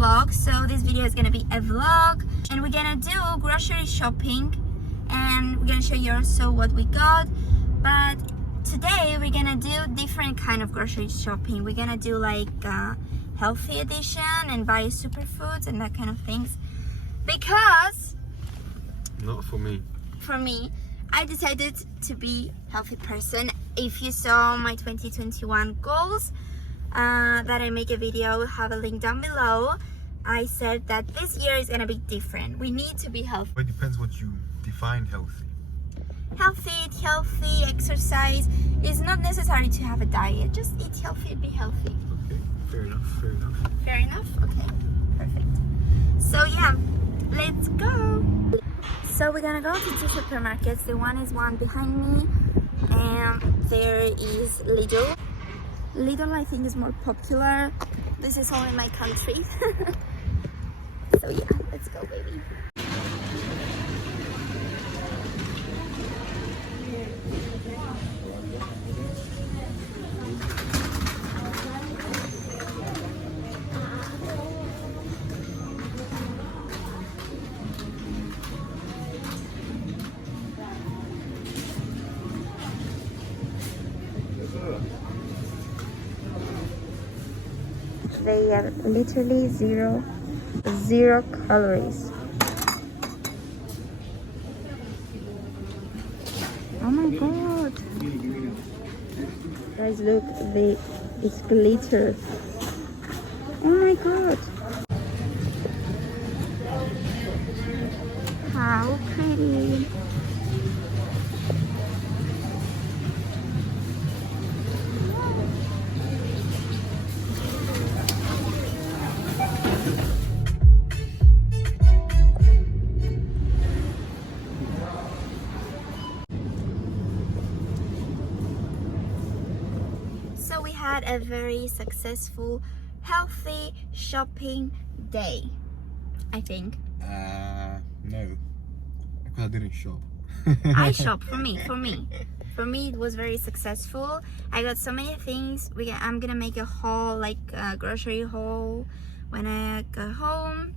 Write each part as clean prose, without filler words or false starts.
vlog. So this video is gonna be a vlog, and we're gonna do grocery shopping, and we're gonna show you also what we got. But today we're gonna do different kind of grocery shopping. We're gonna do like healthy edition and buy superfoods and that kind of things, because not for me. For me, I decided to be healthy person. If you saw my 2021 goals that I make a video, we'll have a link down below. I said that this year is gonna be different. We need to be healthy. It depends what you define healthy. Healthy, exercise. It's not necessary to have a diet. Just eat healthy and be healthy. Okay, fair enough. Fair enough? Okay, perfect. So yeah, let's go. So we're gonna go to two supermarkets. The one is one behind me, and there is Lidl. Lidl, I think, is more popular. This is all in my country. So yeah, let's go, baby. They have literally zero calories. Oh my god, guys, look, it's glitter. Oh my god, how pretty. So we had a very successful, healthy shopping day, I think. No, because I didn't shop. I shop for me. For me, it was very successful. I got so many things. I'm gonna make a haul, like a grocery haul, when I go home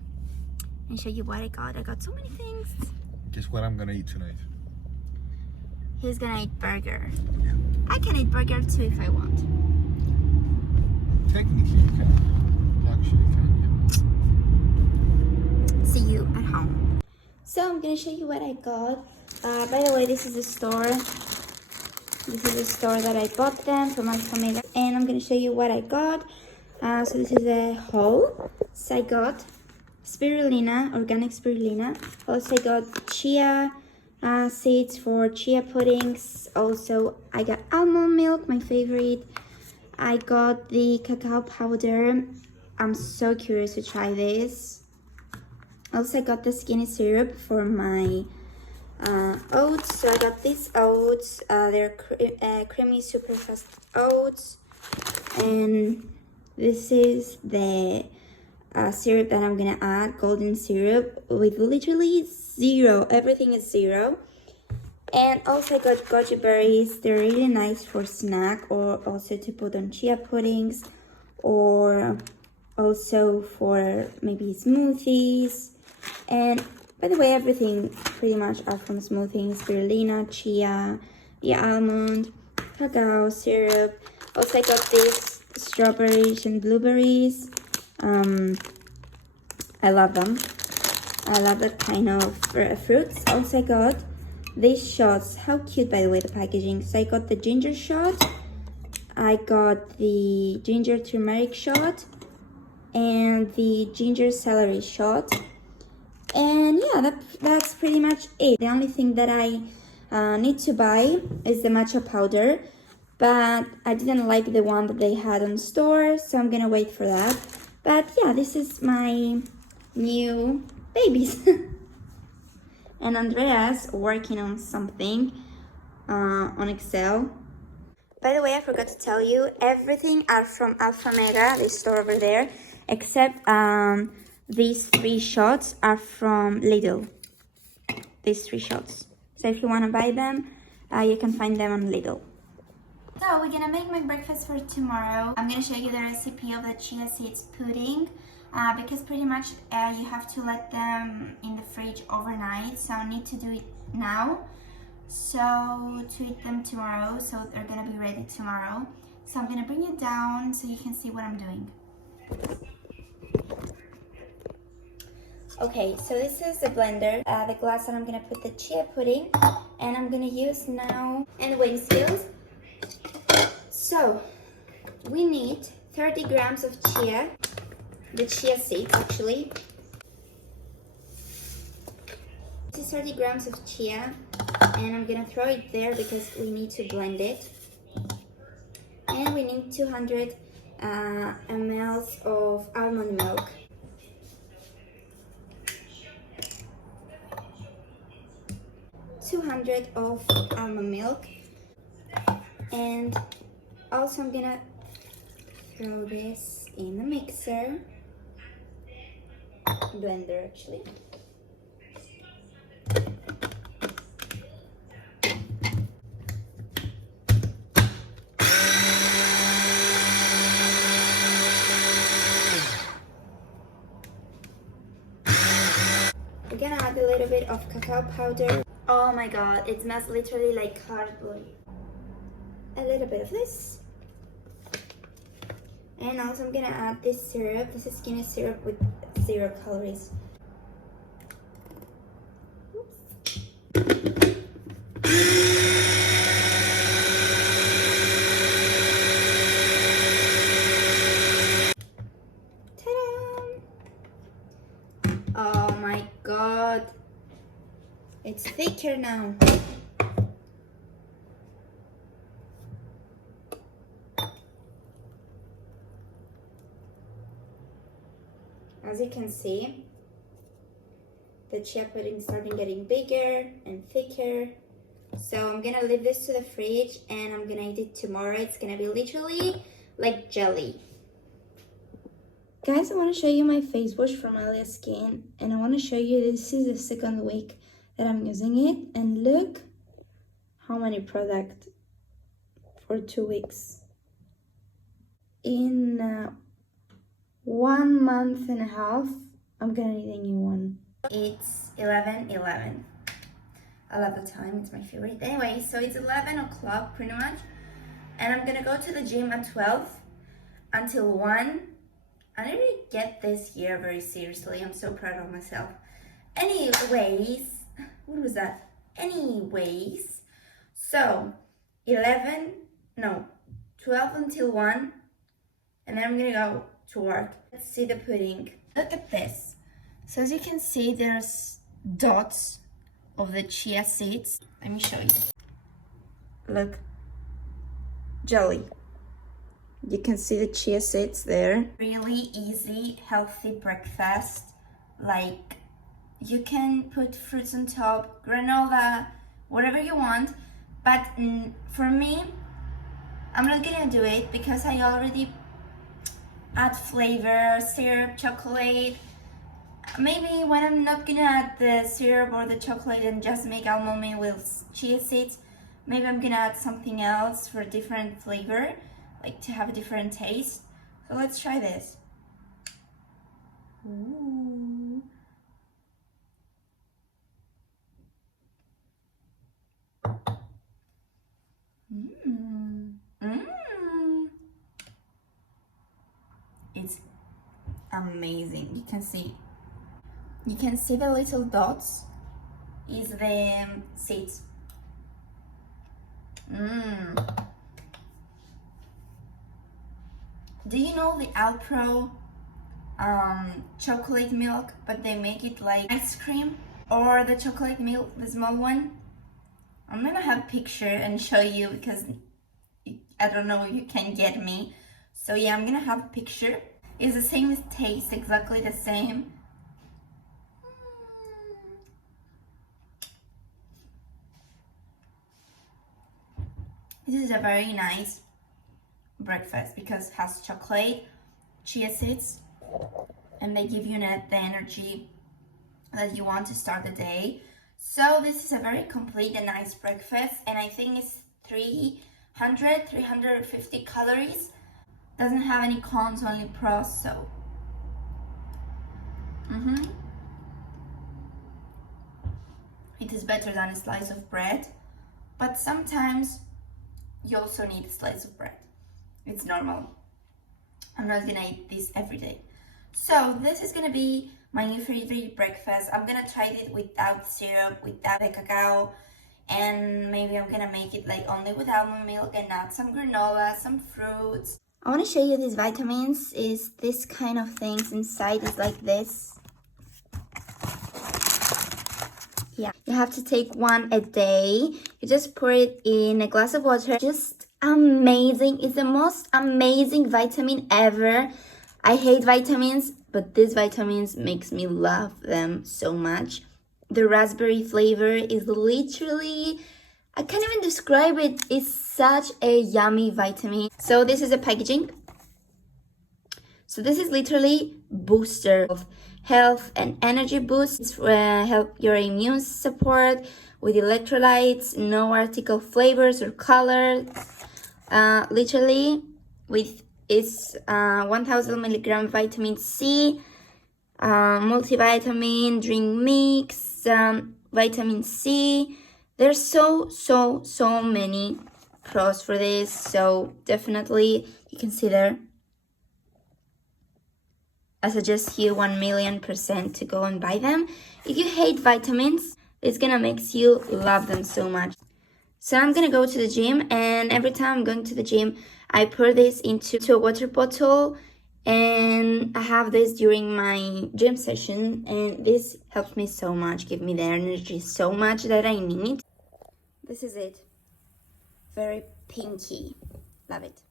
and show you what I got. I got so many things. Guess what I'm gonna eat tonight? He's gonna eat burger. Yeah. I can eat burger too if I want. Technically you can. You actually can, yeah. See you at home. So I'm gonna show you what I got. By the way, this is the store. This is the store that I bought them from Alpha Mega, and I'm gonna show you what I got. So this is a haul. So I got spirulina, organic spirulina. Also I got chia seeds for chia puddings. Also I got almond milk, my favorite. I got the cacao powder. I'm so curious to try this. Also I got the skinny syrup for my oats. So I got these oats. They're creamy super fast oats, and this is the syrup that I'm gonna add, golden syrup with literally zero. Everything is zero. And also I got goji berries. They're really nice for snack, or also to put on chia puddings, or also for maybe smoothies. And by the way, everything pretty much are from smoothies: spirulina, chia, the almond, cacao syrup. Also I got these strawberries and blueberries. I love them. I love that kind of fruits. Also I got these shots. How cute, by the way, the packaging. So I got the ginger shot, I got the ginger turmeric shot, and the ginger celery shot. And yeah, that's pretty much it. The only thing that I need to buy is the matcha powder, but I didn't like the one that they had on store, so I'm gonna wait for that. But yeah, this is my new babies. And Andrea's working on something on Excel. By the way, I forgot to tell you, everything are from Alpha Mega, the store over there, except these 3 shots are from Lidl. These 3 shots. So if you want to buy them, you can find them on Lidl. So we're gonna make my breakfast for tomorrow. I'm gonna show you the recipe of the chia seeds pudding because pretty much you have to let them in the fridge overnight. So I need to do it now. So to eat them tomorrow, so they're gonna be ready tomorrow. So I'm gonna bring it down so you can see what I'm doing. Okay, so this is the blender, the glass that I'm gonna put the chia pudding, and I'm gonna use now and weighing scales. So we need 30 grams of chia, the chia seeds actually. This is 30 grams of chia, and I'm gonna throw it there because we need to blend it. And we need 200 ml of almond milk. Of almond milk, and also I'm gonna throw this in the mixer blender actually. We're gonna add a little bit of cacao powder. Oh my god, it smells literally like cardboard. A little bit of this. And also I'm gonna add this syrup. This is skinny syrup with 0 calories. Oops. Ta-da! Oh my god. It's thicker now. As you can see, the chia pudding is starting getting bigger and thicker. So I'm gonna leave this to the fridge and I'm gonna eat it tomorrow. It's gonna be literally like jelly. Guys, I want to show you my face wash from Alia Skin, and I want to show you this is the second week that I'm using it, and look how many products for 2 weeks. In 1 month and a half, I'm gonna need a new one. It's 11:11. I love the time, it's my favorite. Anyway, so it's 11 o'clock pretty much, and I'm gonna go to the gym at 12 until 1. I didn't get this year very seriously. I'm so proud of myself. Anyways, what was that? Anyways, so 12 until 1, and then I'm gonna go to work. Let's see the pudding. Look at this. So as you can see, there's dots of the chia seeds. Let me show you. Look, jelly. You can see the chia seeds there. Really easy, healthy breakfast. Like, you can put fruits on top, granola, whatever you want. But for me, I'm not gonna do it because I already add flavor, syrup, chocolate. Maybe when I'm not gonna add the syrup or the chocolate and just make almond milk with chia seeds, maybe I'm gonna add something else for a different flavor, like to have a different taste. So let's try this. Ooh. It's amazing. You can see the little dots is the seeds. Do you know the Alpro chocolate milk, but they make it like ice cream? Or the chocolate milk, the small one? I'm gonna have a picture and show you because I don't know if you can get me. So yeah, I'm gonna have a picture. It's the same taste, exactly the same. This is a very nice breakfast because it has chocolate, chia seeds, and they give you the energy that you want to start the day. So this is a very complete and nice breakfast, and I think it's 3 350 calories. Doesn't have any cons, only pros, so. It is better than a slice of bread, but sometimes you also need a slice of bread. It's normal. I'm not gonna eat this every day. So this is gonna be my new favorite breakfast. I'm gonna try it without syrup, without the cacao, and maybe I'm gonna make it like only with almond milk and add some granola, some fruits. I want to show you these vitamins. Is this kind of things inside is like this. Yeah, you have to take one a day. You just pour it in a glass of water. Just amazing. It's the most amazing vitamin ever. I hate vitamins, but this vitamins makes me love them so much. The raspberry flavor is literally, I can't even describe it. It's such a yummy vitamin. So this is a packaging. So this is literally booster of health and energy boosts, help your immune support with electrolytes, no artificial flavors or colors. Literally with its 1000 milligram vitamin C, multivitamin drink mix, vitamin C. There's so many pros for this, so definitely you consider. I suggest you 1,000,000% to go and buy them. If you hate vitamins, it's gonna make you love them so much. So I'm gonna go to the gym, and every time I'm going to the gym, I pour this into a water bottle, and I have this during my gym session, and this helps me so much, give me the energy so much that I need. This is it. Very pinky. Love it.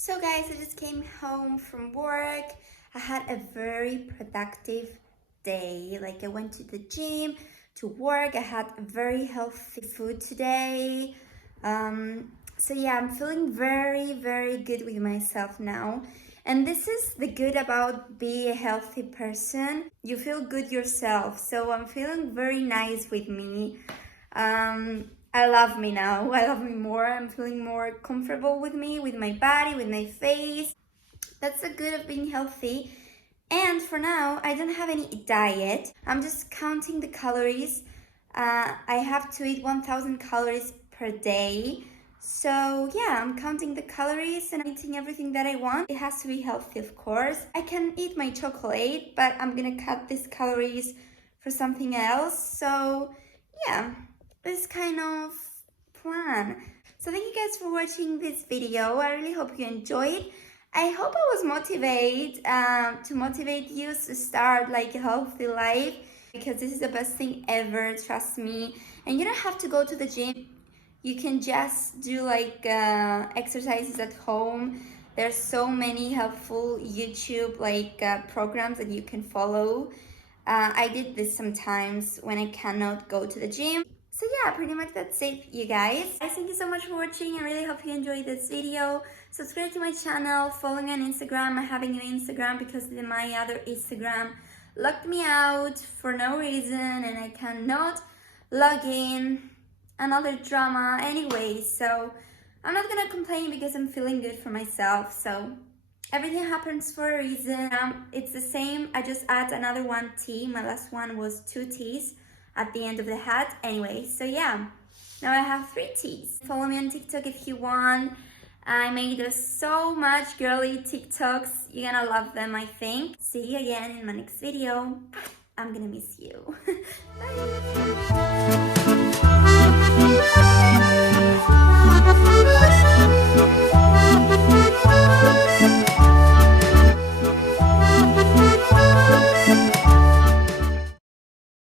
So guys, I just came home from work. I had a very productive day. Like I went to the gym, to work. I had very healthy food today. So yeah, I'm feeling very good with myself now. And this is the good about being a healthy person. You feel good yourself. So I'm feeling very nice with me. I love me now. I love me more. I'm feeling more comfortable with me, with my body, with my face. That's the good of being healthy. And for now, I don't have any diet. I'm just counting the calories. I have to eat 1000 calories per day. So yeah, I'm counting the calories and I'm eating everything that I want. It has to be healthy, of course. I can eat my chocolate, but I'm gonna cut these calories for something else. So yeah, this kind of plan. So thank you guys for watching this video. I really hope you enjoyed. I hope I was motivated to motivate you to start like a healthy life, because this is the best thing ever, trust me. And you don't have to go to the gym. You can just do like exercises at home. There's so many helpful YouTube like programs that you can follow. I did this sometimes when I cannot go to the gym. So yeah, pretty much that's it, you guys. Thank you so much for watching. I really hope you enjoyed this video. Subscribe to my channel, follow me on Instagram. I have a new Instagram because my other Instagram locked me out for no reason and I cannot log in. Another drama anyway, so I'm not gonna complain because I'm feeling good for myself. So everything happens for a reason. It's the same. I just add another 1 T. My last one was 2 T's at the end of the hat. Anyway, so yeah, now I have 3 T's. Follow me on TikTok if you want. I made so much girly TikToks. You're gonna love them, I think. See you again in my next video. I'm gonna miss you. Bye.